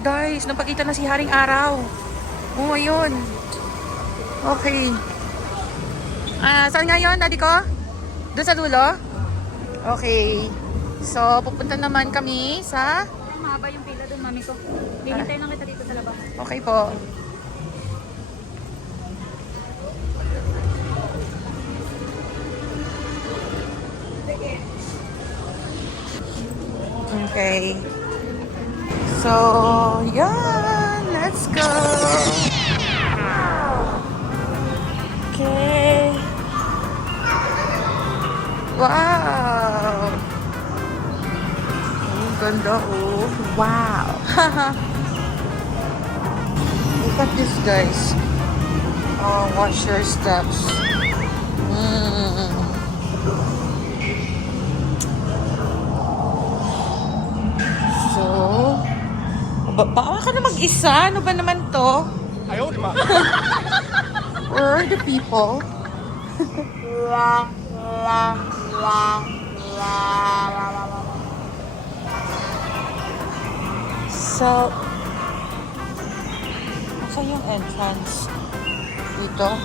paradise. Napakita na si Haring Araw. Oh, ayun. Okay. Saan nga yun, daddy ko? Doon sa dulo? Okay. So, pupunta naman kami sa... Mahaba yung pila doon, mami ko. Hinintay lang kita dito sa labas. Okay po. Okay. So, yeah, let's go. Okay. Wow. Ang ganda, oh. Wow. Look at this, guys. Oh, watch your steps. So, baka ka na mag-isa. Ano ba naman to? Ayaw, di ba? Where are the people? So, saan yung entrance? Dito?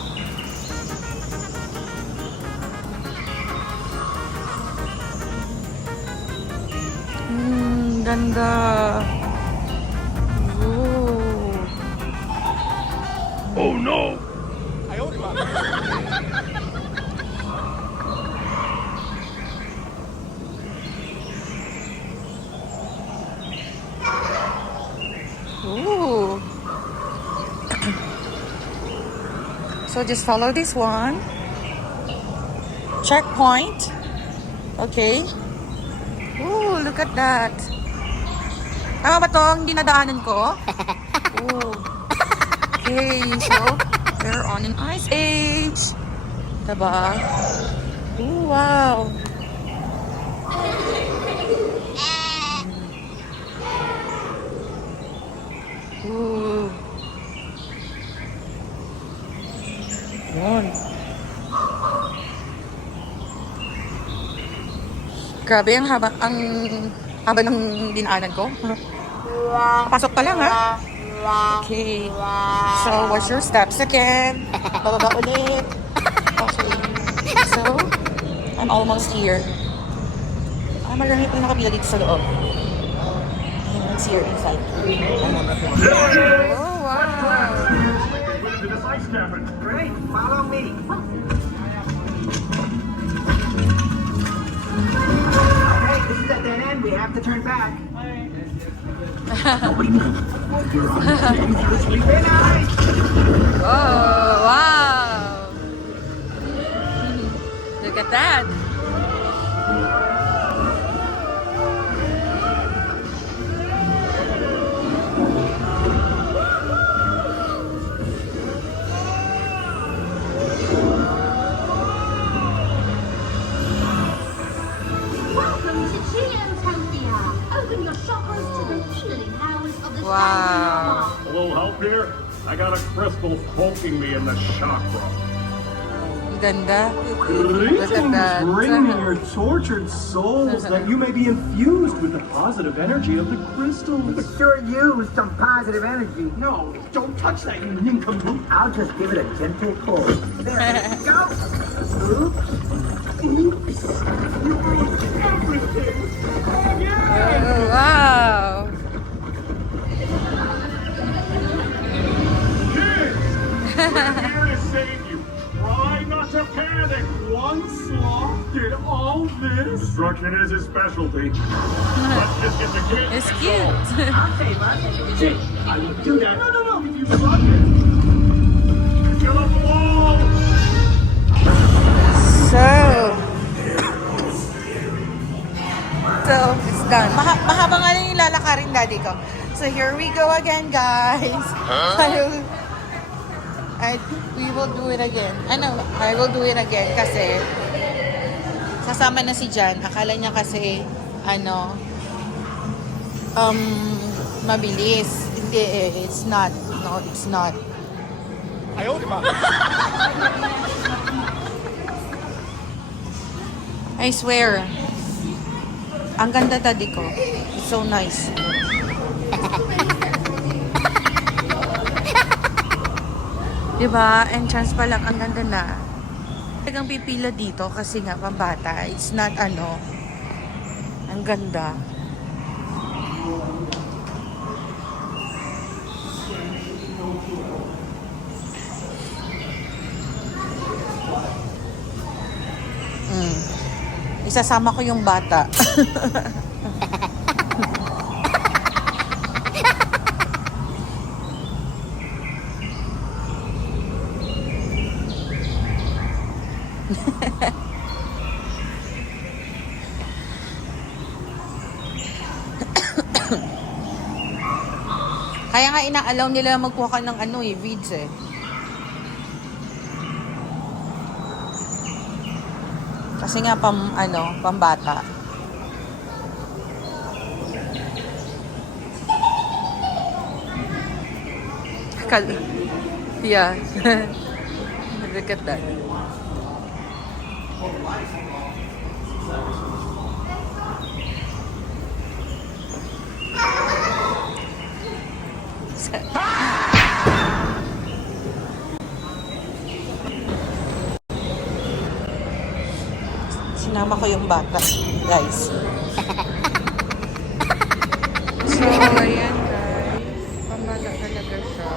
Ganda. Ooh. Oh no! Ayaw, di ba? Ooh. So just follow this one. Checkpoint. Okay. Ooh, look at that. Tama ba to ang dinadaanan ko? Ooh. Okay, so we're on an ice age. Diba? Ooh, wow. Ooh. Yun. Grabe ang haba ng dinaanan ko. Pasok pa lang, ha? Okay. So, watch your steps again. Bababa ulit. Okay. So, I'm almost here. Marami pa yung nakapila dito sa loob. Let's see your inside. Oh, wow. Great, follow me. Okay, this is at dead end. We have to turn back. Nobody move. Very nice. Oh, wow. Look at that. Welcome to Geotopia. Open your chakras to the healing powers of the Wow. Shangri-La. A little help here? I got a crystal poking me in the chakra. Ganda. Look at Greetings, that. bringing your tortured souls that you may be infused with the positive energy of the crystals. Sure use some positive energy. No, don't touch that, you nincompoop. I'll just give it a gentle pull. There we go. Oops. Oops. You ruined everything. Oh, wow. We're here to save you. Try not to panic. One sloth did all this. Destruction is his specialty. Let's just get the kid. It's cute. I'll save us. See, I would do that. No, if you block it. Get up the wall. So, it's done. Mahaba nga lang yung lalakarin, daddy ko. So, here we go again, guys. We will do it again. I will do it again kasi sasama na si Jan. Akala niya kasi, mabilis. Hindi eh. It's not. No, it's not. Ayaw, di ba? I swear. Ang ganda, daddy ko. It's so nice. Diba? Entrance pa lang, ang ganda na. Talagang pipila dito kasi nga pambata. It's not ano. Ang ganda. Isasama ko yung bata. Kaya nga ina-allow nila magkuha ka ng ano eh, vids eh. Kasi nga pambata. Yeah. Look at that. Sinama ko yung bata, guys. So, ayan guys. Pambata talaga siya.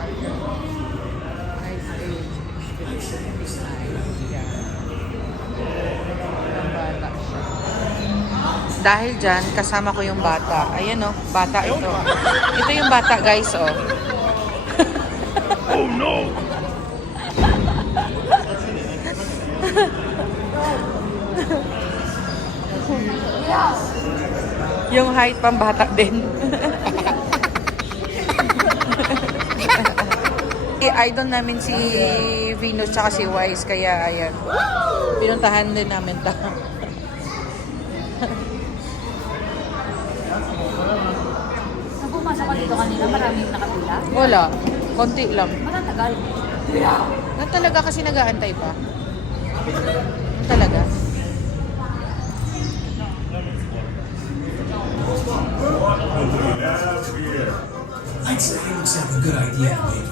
Nice age. Yeah. Pambata siya. Dahil dyan, kasama ko yung bata. Ayan o, bata ito. Ito yung bata guys oh. Oh no! Yung height pambata din. Idol namin si Venus tsaka si Wise, kaya ayan. Pinuntahan din namin ta. Nung pumasok ka dito kanina, maraming nakapila. Wala, konti lang. Matatagal. Yan talaga kasi nag-aantay pa. Yan talaga. I'd say it looks like a good idea, baby.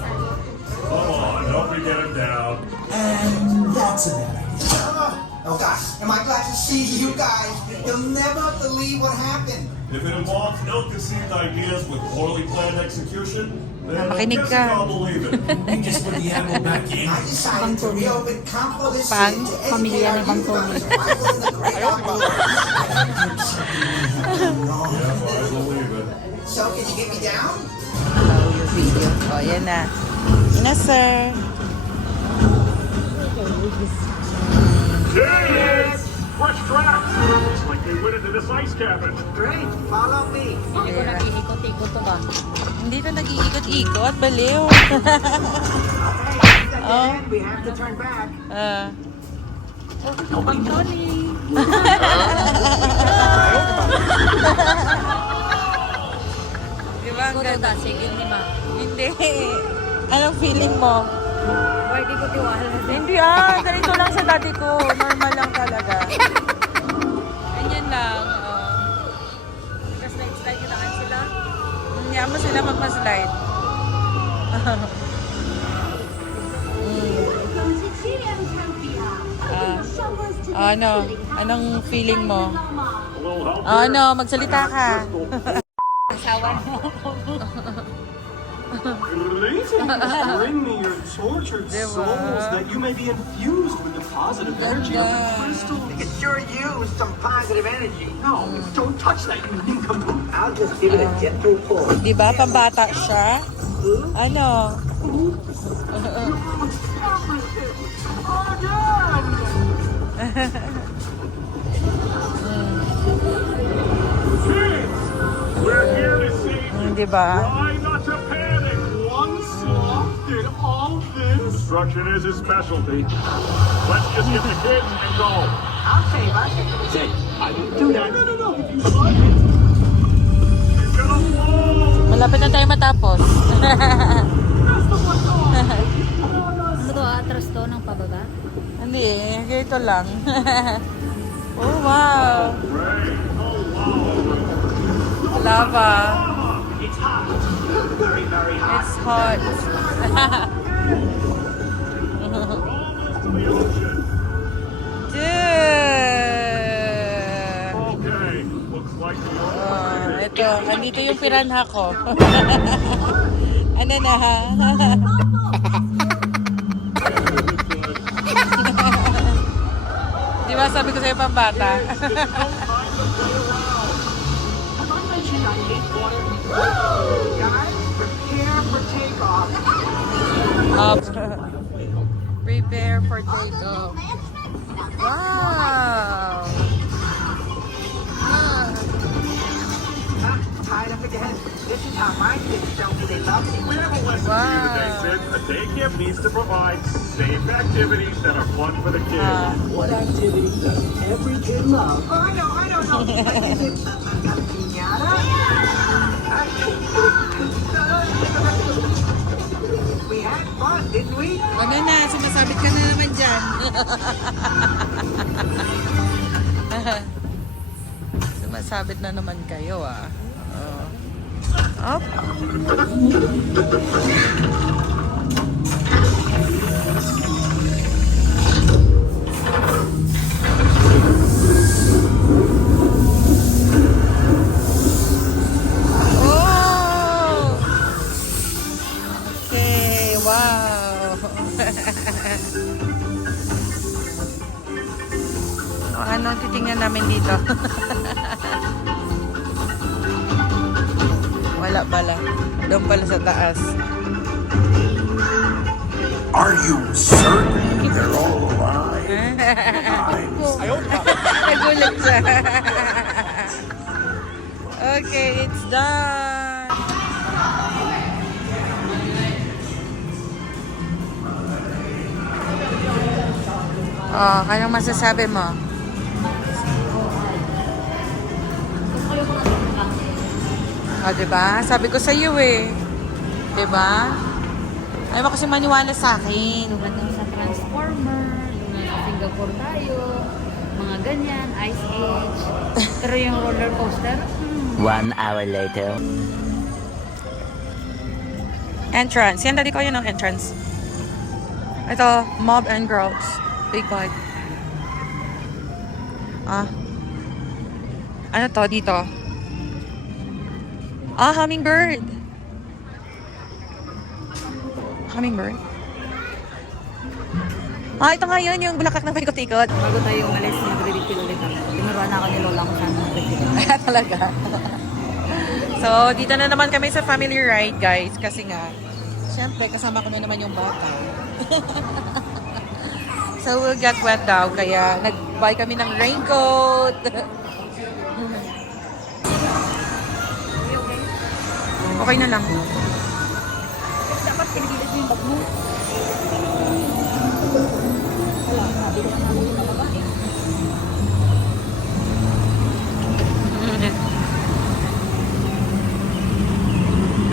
Come on, don't be getting down. And that's a bad idea. Oh gosh, am I glad to see you guys? You'll never believe what happened. If it involves ill-conceived ideas with poorly planned execution, then I Makinig guess ka. I'll believe it. We just put the animal back in. I decided to reopen Campo de Pang? Cid to educate Pamilya our ni Bang youth Tony. on the survival in the great outdoors. Yes, I believe it. So can you get me down? Hello, your video. O, yan na. Yan na, sir. Cheers! Fresh tracks! Looks like they went into this ice cabin. Great, follow me. Hindi ko nag-iikot-ikot to ba? Hindi na nag-iikot-ikot. Baliw. Oh. We have to turn back. Bang Tony! Diba ang Puro ganda? ka, sige ni ma. Hindi. Anong feeling mo? Why di ko tiwala? Hindi ganito lang sa dati ko. Normal lang talaga. Ganyan lang. Slide-slide kita kan sila. Hindi mo sila magpa-slide. Welcome to Geotopia. Open your chakras to the Ano? chilling house Anong feeling mo? A little help here? Ano? Magsalita ka. Asawa mo. Greetings! Bring me your tortured souls that you may be infused with the positive energy of the crystal. We could sure use some positive energy. No, don't touch that, you nincompoop. I'll just give it a gentle pull. Di ba? Pambata siya? Ano? We're here to save you. Di ba? Try not to panic. One sloth did all this. Destruction is his specialty. Let's just get the kids and go. I'll save us. Say, I didn't do that. No, no, no. If you He's gonna fall. Malapit na tayo matapos. Ano to, atras to ng pababa? Hindi eh. Ganito lang. Oh, wow. Ray. Oh, wow. Lava. It's hot. Very, very hot. It's hot. ko. Andito yung piranha ko. Ano na ha? Di ba sabi ko sa'yo pambata? Prepare for takeoff. Wow! This is how my kids tell me they love me. We have a lesson for you today, Sid. A day camp needs to provide safe activities that are fun for the kids. What activity does every kid love? Oh, I know. Is it a piñata? We had fun, didn't we? Ano na, sumasabit ka na naman dyan. Sumasabit na naman kayo ah. Up. Oh! Okay, wow. Ano titingnan namin dito? Wala pala. Doon pala sa taas. Are you certain they're all alive? Nagulat siya. Okay, it's done. Oh, anong masasabi mo? Oh, diba? Sabi ko sa iyo eh. Diba? Ayaw mo kasi maniwala sa akin. Nandun sa Transformer, yung nasa Singapore tayo, mga ganyan, Ice Age. Pero yung roller coaster, 1 hour later. Entrance. Yan, dali ko yun ang entrance. Ito, Mob and Girls. Big bag. Ah. Ano to dito? Ah, hummingbird. Hummingbird. Ah, ito nga yun, yung bulaklak na paikot-ikot. bago tayo umalis, nag-reveal ulit ako. Tinuruan ako ni Lola kung saan nag-reveal. Talaga. So, dito na naman kami sa family ride, guys. Kasi nga, syempre, kasama ko na naman yung bata. So, we'll get wet daw. Kaya, nag-buy kami ng raincoat. Okay na lang. Dapat pinigilit mo yung bag mo. Wala, sabi ko na namin na babae.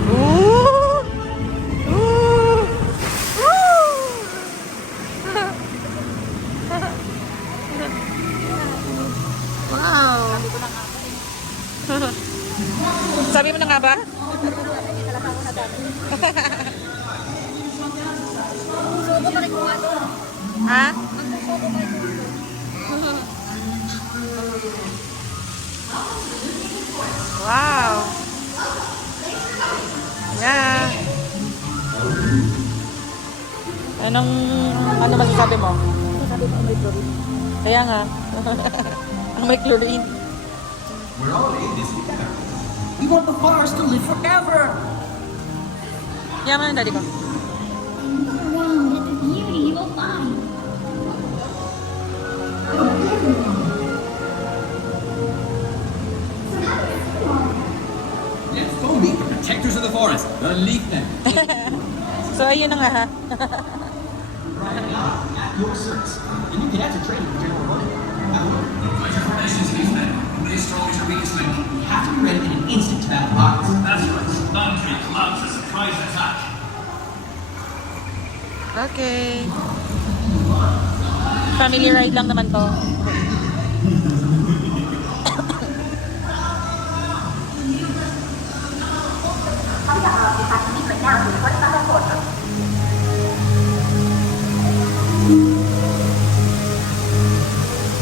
Ooh! Ooh! Ooh! Wow! Sabi mo na nga ba? Ha? Wow. Yeah. Ano masasabi mo? Sabi ko may chlorine. Kaya nga. Ang may chlorine. We're all in this together. We want the forest to live forever. Yaman ang daddy ko. Around at the beauty you will find. Let's go meet the protectors of the forest. Unleash them. So, ayun na nga ha. Right now, at your service. And you can enter training with General Ronan. Your formations, Leafman. The strongest or weakest link. You have to be ready in an instant to battle odds. That's right. Laundry loves a surprise attack. Okay. Family ride lang naman to.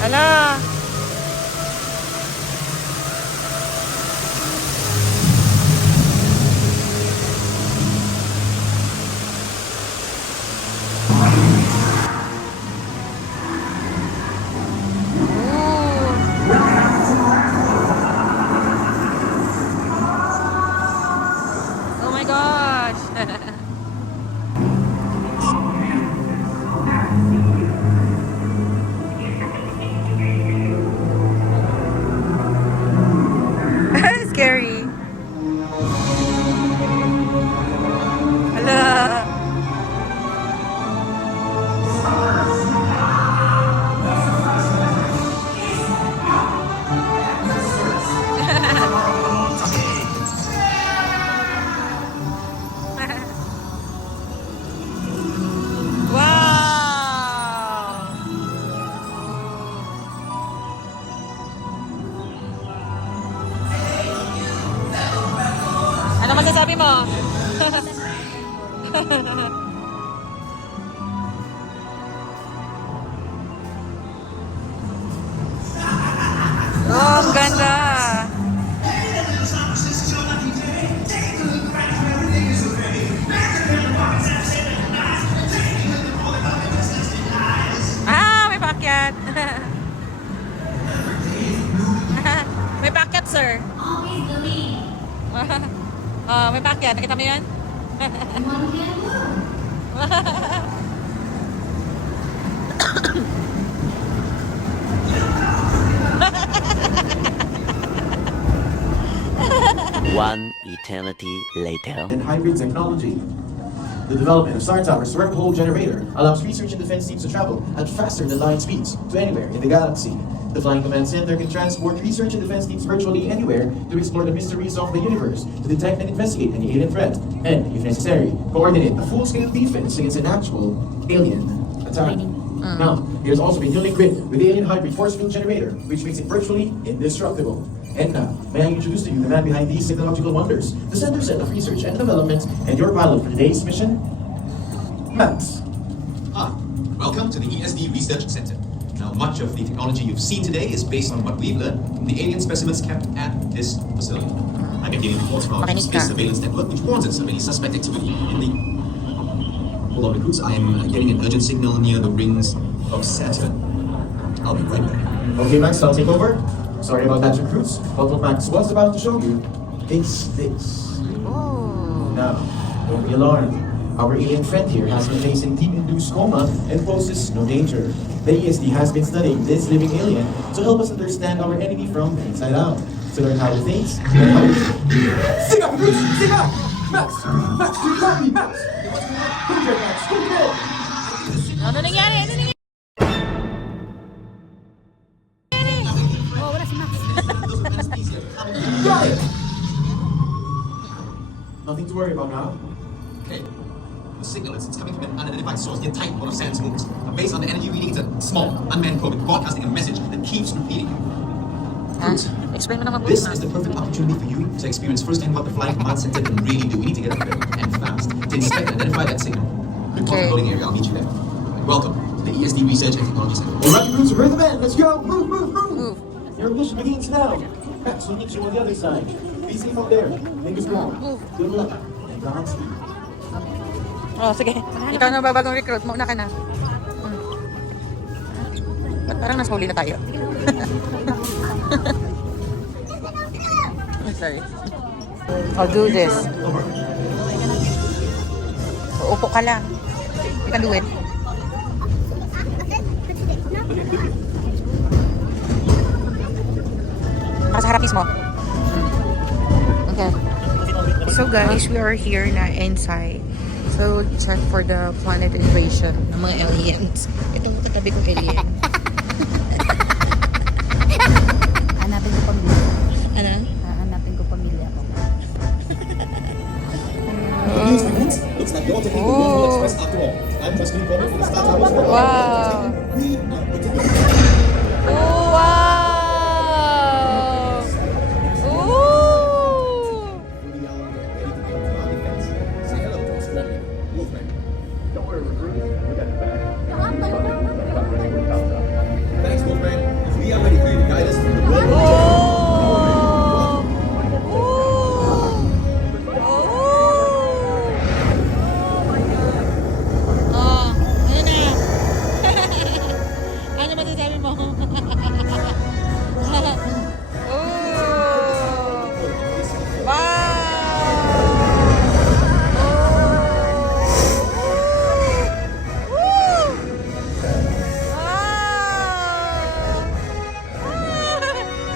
Ala. mo. Oh, ang ganda. Ah, may paakyat. May paakyat, sir. Always believe. May paakyat. Nakita mo yan? One can move. One eternity later. And hybrid technology. The development of Star Tower's wormhole generator allows research and defense teams to travel at faster than light speeds to anywhere in the galaxy. The Flying Command Center can transport research and defense teams virtually anywhere to explore the mysteries of the universe, to detect and investigate any alien threat, and, if necessary, coordinate a full-scale defense against an actual alien attack. Now, it has also been newly equipped with the Alien Hybrid Force Field Generator, which makes it virtually indestructible. And now, may I introduce to you the man behind these technological wonders, the center set of research and development, and your pilot for today's mission, Max. Welcome to the ESD Research Center. Now, much of the technology you've seen today is based on what we've learned from the alien specimens kept at this facility. I've been getting reports from our Makinig space ka. surveillance network, which warns us of any suspect activity in the... Hold on, recruits. I am getting an urgent signal near the rings of Saturn. I'll be right back. Okay, Max, I'll take over. Sorry about that, recruits. But what Max was about to show you is this. Now, don't be alarmed. Our alien friend here has been facing deep-induced coma and poses no danger. The ESD has been studying this living alien to help us understand our enemy from the inside out. To learn how it thinks and how it... Sing up, recruits! Sing up! Max! Max, you got me, Max! Come here, Max! Come here! Ano nangyari? Ano nangyari? Oh, wala si Max. Got it! Nothing to worry about now. Okay. The signal is coming from an unidentified source near Titan, one of Saturn's moons. Based on the energy reading, it's a small, unmanned probe broadcasting a message that keeps repeating. Explain mo naman po. This is the perfect opportunity for you to experience firsthand what the Flying Command Center can really do. We need to get up there and fast to inspect and identify that signal. Report Okay. the loading area. I'll meet you there. Welcome to the ESD Research and Technology Center. All right, recruits, we're the band. Let's go! Move, move, move! Move. Your mission begins now. Max will meet you on the other side. Be safe out there. Fingers crossed. Good luck. And Godspeed. Oh, sige. Ikaw na ba bagong recruit? Mauna ka na. Ba't parang nasa huli na tayo? Sorry. I'll do this. Upo ka lang. You can do it. Nasa harap mismo. Okay. So guys, we are here na inside. So, check for the planet invasion ng mga aliens. Itong katabi ko alien. Hanapin ko pamilya. Ano? Hanapin ko pamilya ko. Looks like you're taking the Wormhole Express after all. I'm just being covered for the Star Tower's Wow! Oh, wow! Ooh! Don't worry, recruits. We got your back. Thanks, Wolfman. We are ready for you to guide us through the world. Oh! Oh! Ano na? Ano masasabi mo? Oh!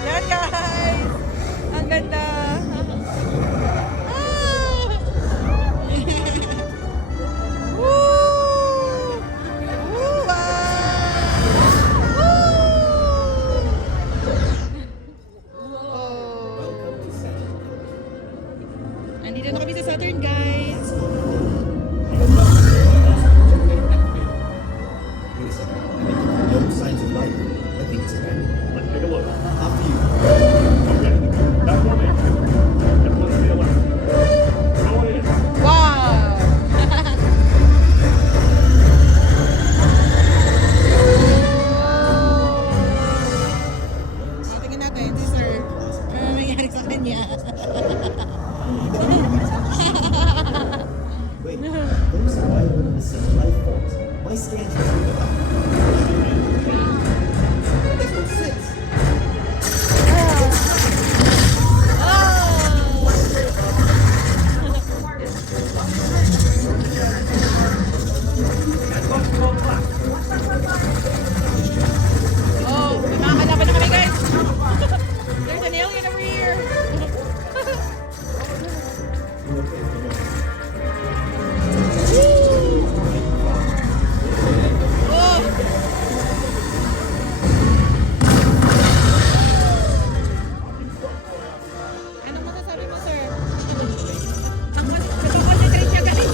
Yan guys! Ang ganda! Woo! Woo! Andito na kami sa Saturn, guys! No signs of life. I think it's a man. Let's take a look. After you. Okay. Back formation. Everyone stay alert. Going Wait, those are bioluminescent life forms. My scans reveal this one sits. Oh, may mga kalaban na kami, guys. There's an alien over here. Anong masasabi mo, sir? Concentrate siya, guys.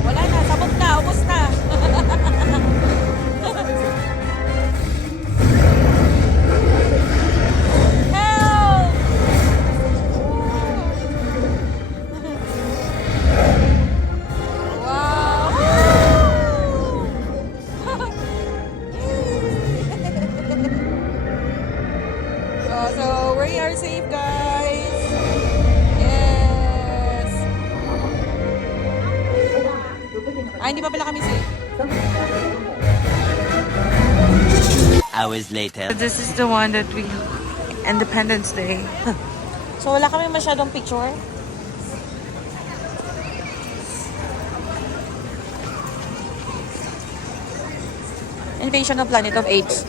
Wala na, sabog na, ubos na. Help! Wow! So we are safe, guys. Yes. Ay, hindi pa pala kami safe. Hours later. This is the one that we Independence Day. So wala kami masyadong picture. Invasion of Planet of Apes.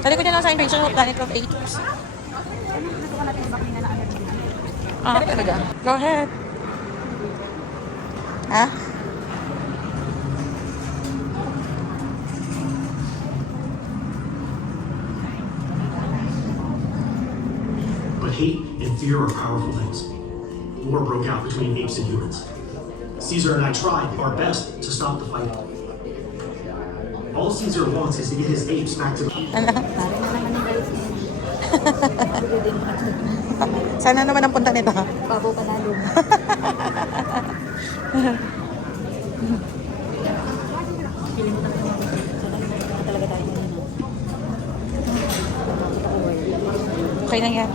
Tali ko din lang sa Invasion of Planet of Apes. Ah, talaga. Go ahead. Ha? But hate and fear are powerful things. War broke out between apes and humans. Caesar and I tried our best to stop the fight. All Caesar wants is to get his apes back to Sana naman ang punta nito. Babo panalo. Talaga tayo kanina. Okay na yan.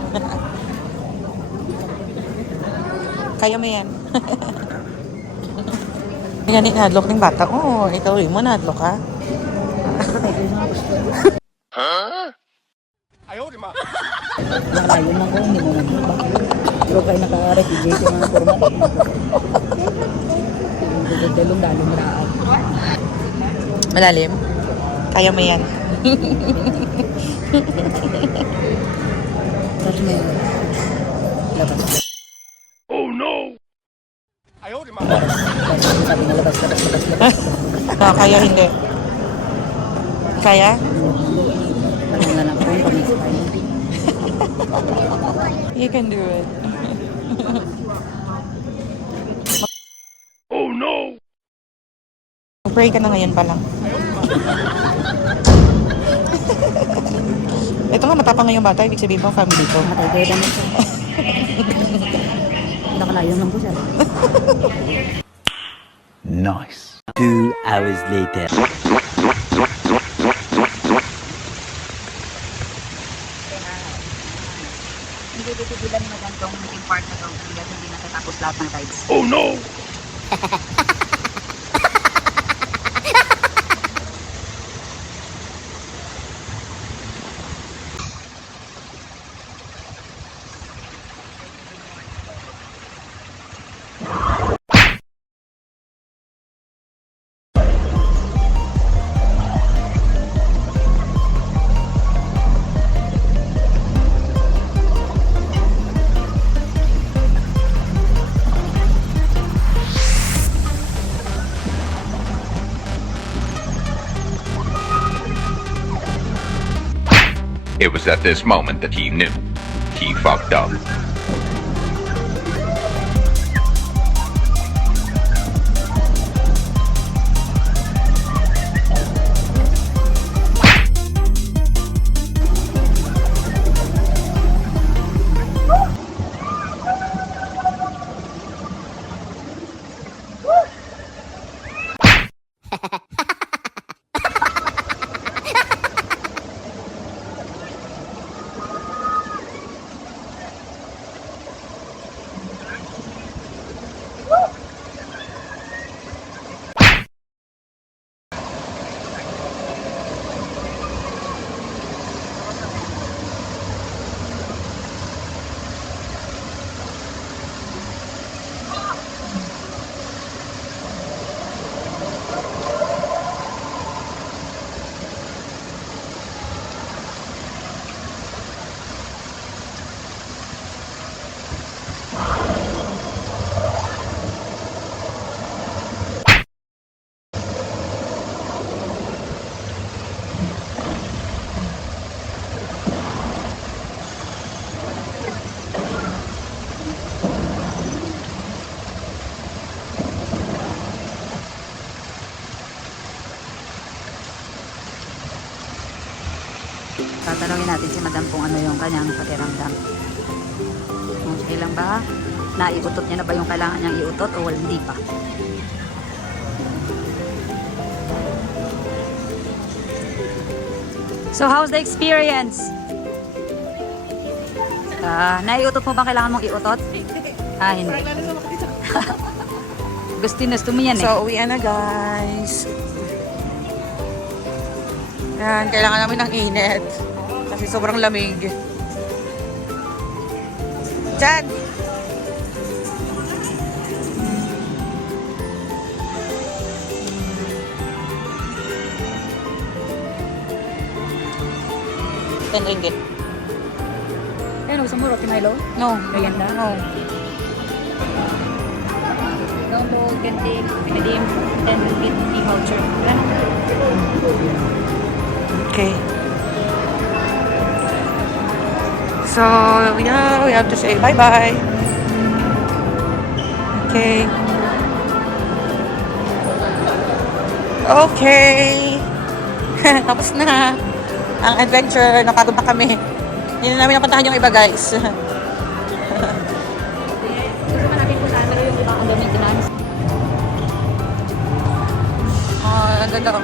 Kaya mo yan. Yan, inadlock ng bata. Oh, ito mo, nadlock ka. Nakalayo lang ko, hindi mo naman ba? Pero kayo naka-refugee sa mga format eh. Dalong dalong raat. Malalim? Kaya mo yan. Tapos may labas. Sabi na labas. Kaya hindi. Kaya? Nanganganak ko yung pag-explain. You can do it. Oh no! Pray ka na ngayon pa lang. Ito nga, matapang ngayong bata. Ibig sabihin pang family ko. Matagay naman siya. Nakalayo lang po siya. Nice. 2 hours later. Hindi titigilan mo lang itong part na itong hindi natatapos lahat ng rides. Oh no! It was at this moment that he knew. He fucked up. Tatanungin natin si Madam kung ano yung kanyang pakiramdam. Okay lang ba? Naiutot niya na ba yung kailangan niyang iutot o hindi pa? So, how's the experience? Naiutot mo ba kailangan mong iutot? Hindi. Gustinos, tumiyan eh. So, uwian na guys. Yan, kailangan namin ng init. Kasi sobrang lamig. Diyan! ringgit. Ano, gusto mo Rocky Milo? No. Maganda? No. Download, redeem 10 ringgit e-voucher. Okay. So, yeah, we have to say bye-bye. Okay. Okay. Tapos na ang adventure. Napagod na kami. Hindi na namin napuntahan yung iba, guys. Gusto pa natin kung saan yung ibang under maintenance. Ang ganda.